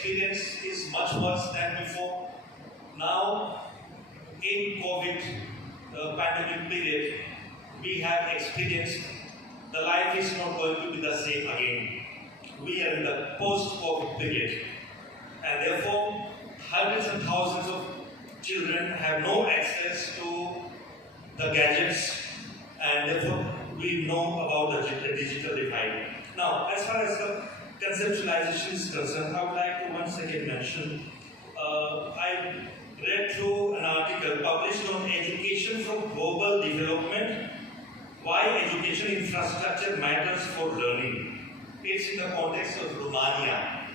experience is much worse than before. Now, in COVID pandemic period, we have experienced the life is not going to be the same again. We are in the post-COVID period, and therefore hundreds and thousands of children have no access to the gadgets, and therefore we know about the digital divide. Now, as far as the conceptualization is concerned, I would like to once again mention, I read through an article published on education for global development, why education infrastructure matters for learning. It's in the context of Romania.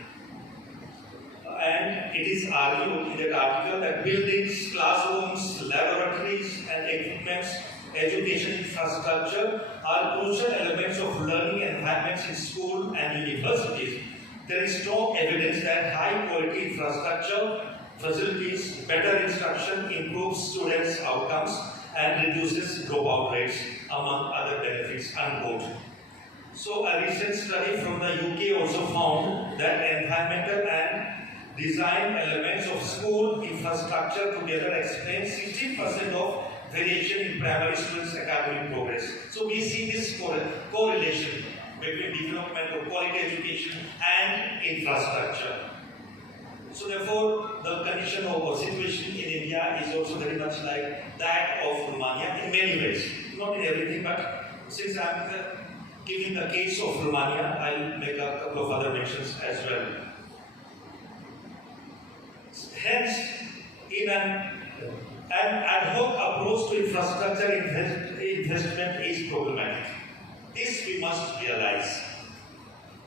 And it is argued in that article that buildings, classrooms, laboratories and equipments, education infrastructure are crucial elements of learning environments in school and universities. There is strong evidence that high quality infrastructure, facilities, better instruction improves students' outcomes and reduces dropout rates, among other benefits, unquote. So a recent study from the UK also found that environmental and design elements of school infrastructure together explain 16% of variation in primary students' academic progress. So we see this correlation between development of quality education and infrastructure. So therefore, the condition or situation in India is also very much like that of Romania in many ways. Not in everything, but since I'm giving the case of Romania, I'll make a couple of other mentions as well. Hence, in an ad hoc approach to infrastructure investment is problematic. This we must realize.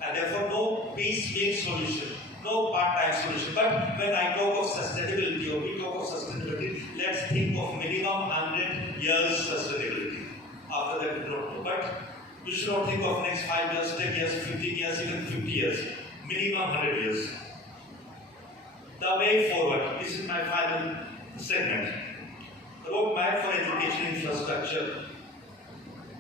And therefore, no piecemeal solution, no part-time solution. But when I talk of sustainability, or we talk of sustainability, let's think of minimum 100 years sustainability. After that, we don't know. But we should not think of next 5 years, 10 years, 15 years, even 50 years. Minimum 100 years. The way forward. This is my final segment. Roadmap for education infrastructure.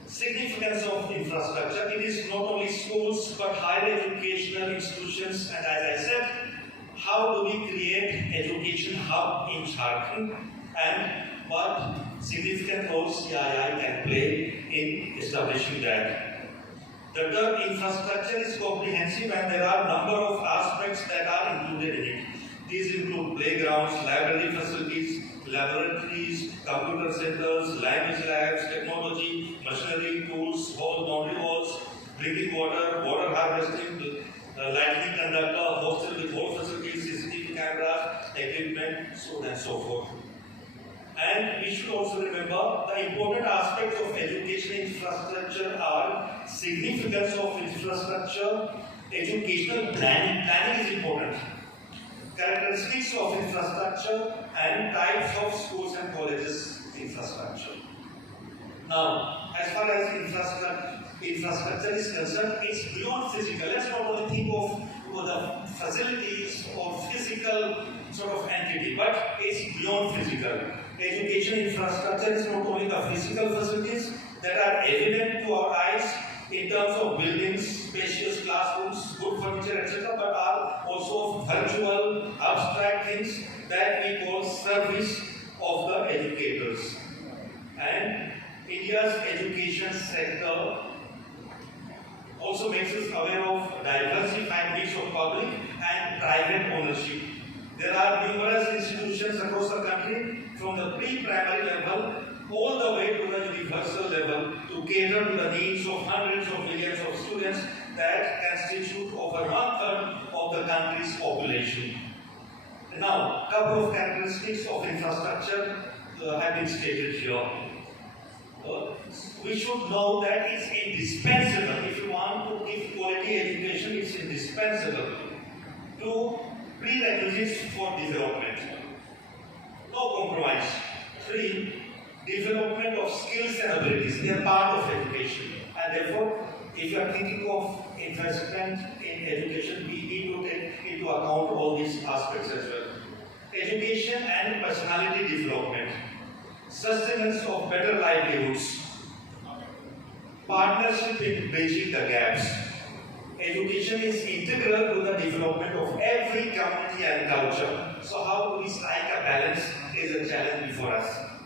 Significance of infrastructure. It is not only schools but higher educational institutions, and as I said, how do we create education hub in Jharkhand and what significant role CII can play in establishing that. The term infrastructure is comprehensive and there are a number of aspects that are included in it. These include playgrounds, library facilities, laboratories, computer centers, language labs, technology, machinery, tools, boundary walls, drinking water, water harvesting, lightning conductor, hostel with whole facilities, CCTV cameras, equipment, so on and so forth. And we should also remember the important aspects of education infrastructure are significance of infrastructure, educational planning. Planning is important. Characteristics of infrastructure and types of schools and colleges infrastructure. Now, as far as infrastructure is concerned, it's beyond physical. Let's not only think of the facilities or physical sort of entity, but it's beyond physical. Education infrastructure is not only the physical facilities that are evident to our eyes in terms of buildings, spacious classrooms, good furniture, etc., but are also virtual, abstract things that we call service of the educators. And India's education sector also makes us aware of diversified mix of public and private ownership. There are numerous institutions across the country, from the pre-primary level all the way to the universal level, to cater to the needs of hundreds of millions of students that constitute over 1/3 of the country's population. Now, a couple of characteristics of infrastructure have been stated here. We should know that it's indispensable. If you want to give quality education, it's indispensable to prerequisites for development. No compromise. 3. Development of skills and abilities. They are part of education. And therefore, if you are thinking of investment in education, we need to take into account all these aspects as well. Education and personality development. Sustenance of better livelihoods. Partnership in bridging the gaps. Education is integral to the development of every every community and culture. So how do we strike a balance is a challenge before us.